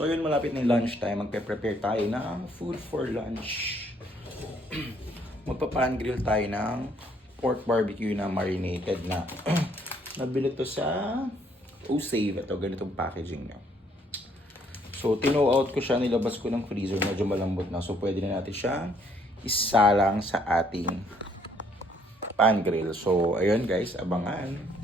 So yun, malapit na yung lunchtime. Magpe-prepare tayo ng food for lunch. Magpa-pan grill tayo ng pork barbecue na marinated na. Nabili to sa O-Save. Ito, ganitong packaging niya. So, tinow out ko siya, nilabas ko ng freezer, medyo malambot na. So, pwede na natin siyang isalang sa ating pan grill. So, ayun guys, abangan.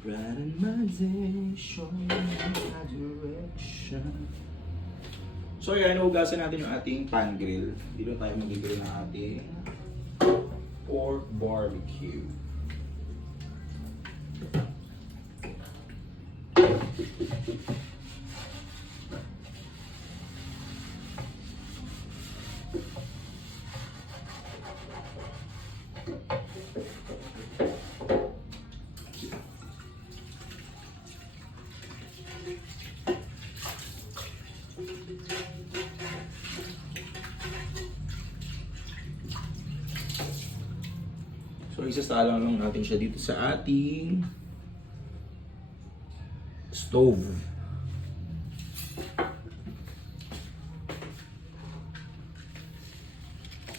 Brighten my day, show me my direction. So yan, hugasan natin yung ating pan grill. Dito tayo mag-grill ng ating pork barbecue. So isasalang lang natin siya dito sa ating stove.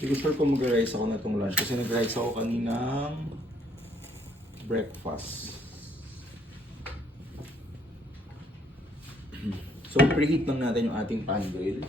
Hindi ko sure kung mag-rice ako na itong lunch kasi nag-rice ako kaninang breakfast. So preheat lang natin yung ating pan grill.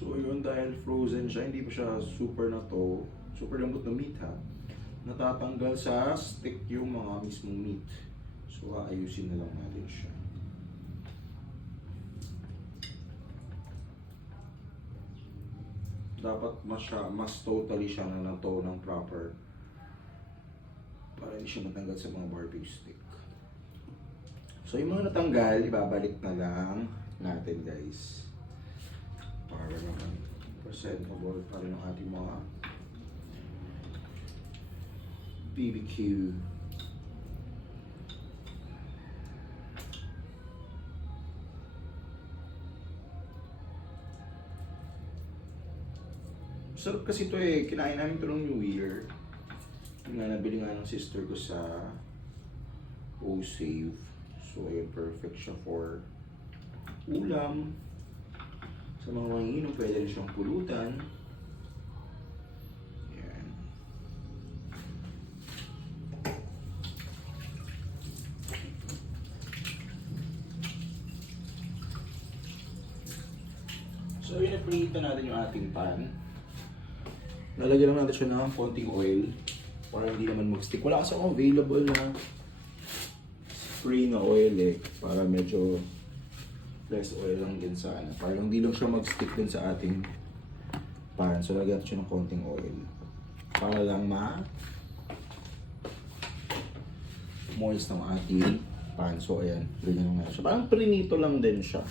So yun, dahil frozen siya, hindi pa siya super na to, super lambot na meat ha. Natatanggal sa stick yung mga mismong meat. So aayusin na lang natin siya. Dapat mas totally siya na nato ng proper para hindi siya matanggal sa mga barbecue stick. So yung mga natanggal, ibabalik na lang natin guys. Para naman presentable pa rin ang ating mga BBQ. Sarap kasi ito eh, kinain namin ito ng New Year. Yung nga nabili nga ng sister ko sa O-Save. So ayun, perfect siya for ulam. Sa mga manginginom, pwede rin siyang pulutan. Yan. So, i-preheat na natin yung ating pan. Lalagyan lang natin siya ng konting oil para hindi naman mag-stick. Wala kasi akong available na spray na oil eh. Para medyo less oil lang din sa ano. Para hindi lang siya mag-stick din sa ating pan. So, lagyan natin siya ng konting oil. Para lang moist ng ating pan. So, ayan. Ganyan lang natin siya. Parang prinito lang din siya.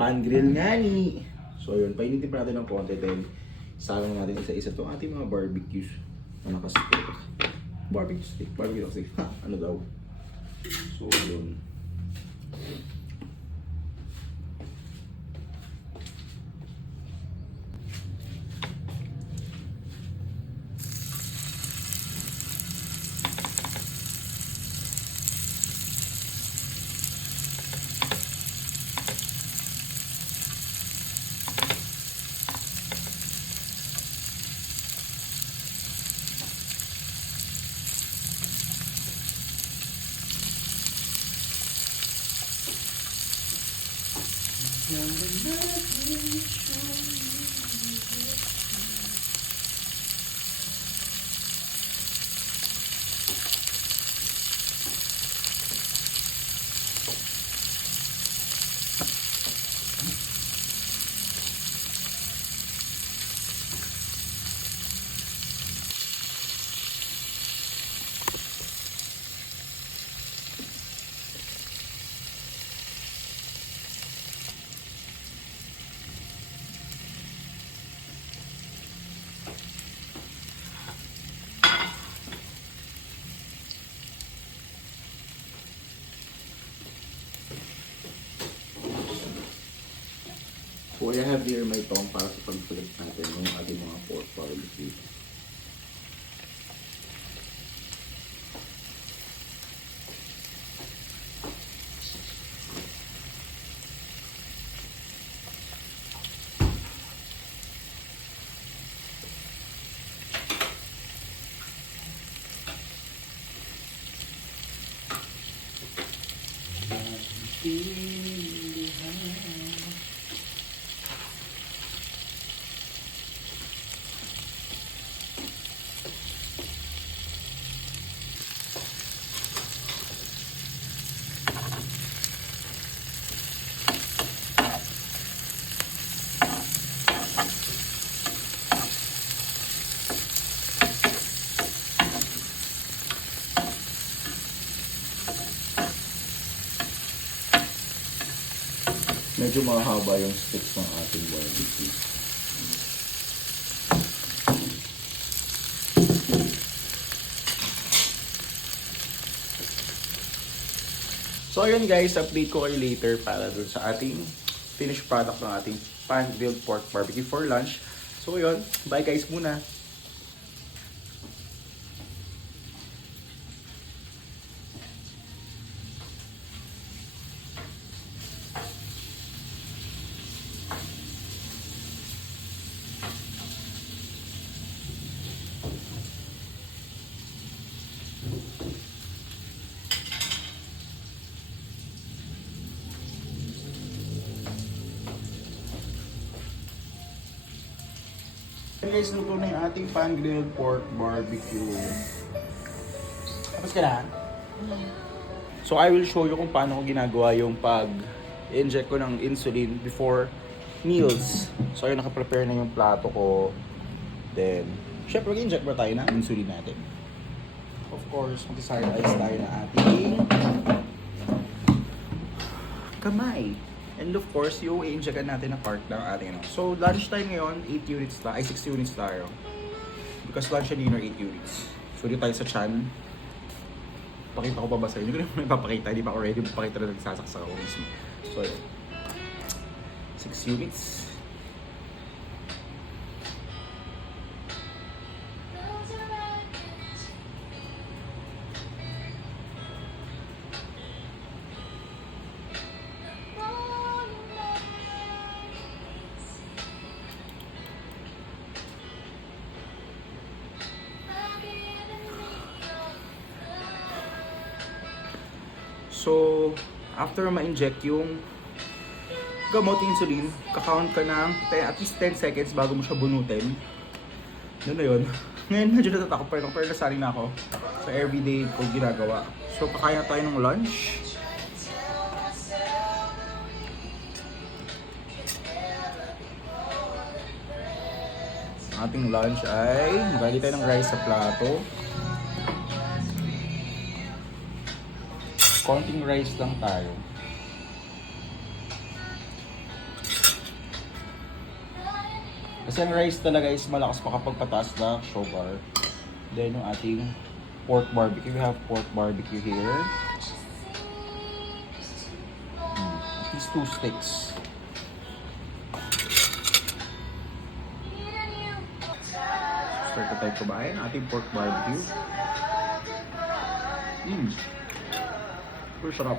Pan grill nga ni. So, yun. Painitin pa natin ng konti. Then, salang natin isa-isa itong ating mga barbecues na nakastick. Barbecue stick. Barbecue stick. Ha? Ano daw? So, yun. So I have here my tong para sa pag-select natin ng ating mga pork barbecue. Medyo mahaba yung sticks ng ating barbecue. So ayun guys, update ko kayo later para dun sa ating finished product ng ating pan-grilled pork barbecue for lunch. So ayun, bye guys muna. Guys, luto na yung ating pan-grilled pork barbecue. Tapos ka na? So I will show you kung paano ko ginagawa yung pag-inject ko ng insulin before meals. So ayun, nakaprepare na yung plato ko. Then, syempre mag-inject ba tayo ng insulin natin? Of course, mag-ice tayo na ating kamay. And of course, yung i-injectan natin na part ng ating ano. So, lunch time ngayon, 8 units tayo, ay 6 units tayo. Because lunch and dinner, 8 units. So, dito tayo sa chan. Pakita ko pa ba sa'yo? Hindi ko naman ipapakita, hindi pa ako ready. Pakita na nagsasaksak ako mismo. So, 6 units. So, after ma-inject yung gamot insulin, kakount ka ng at least 10 seconds bago mo siya bunutin. Yun na yun. Ngayon medyo natatakot pa rin ako, pero nasanay na ako sa everyday ko ginagawa. So, kakain na tayo ng lunch. Ating lunch ay magali tayo ng rice sa plato. Konting rice lang tayo. Kasi ang rice talaga is malakas makapagpataas na sugar. Then yung ating pork barbecue. We have pork barbecue here. These 2 sticks. Start na tayo kumain. Ating pork barbecue. Super sarap.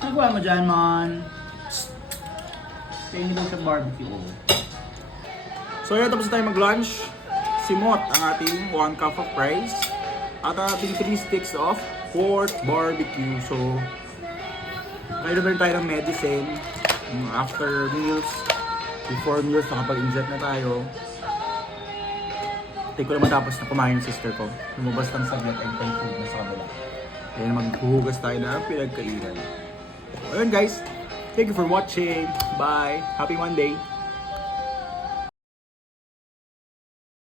Nagawa mo dyan, man. Kaya daw sa barbecue. So yun, tapos na tayo mag-lunch. Simot ang ating 1 cup of rice. At ang ating 3 sticks of pork barbecue. So, kailangan tayo ng medicine. After meals, before meals, nakapag-inject na tayo. Take ko na matapos na kumain yung sister ko. Lumabas lang sa get and food na sa kabila. Kaya maghuhugas tayo na pinagkainan. Ayun guys, thank you for watching. Bye. Happy Monday.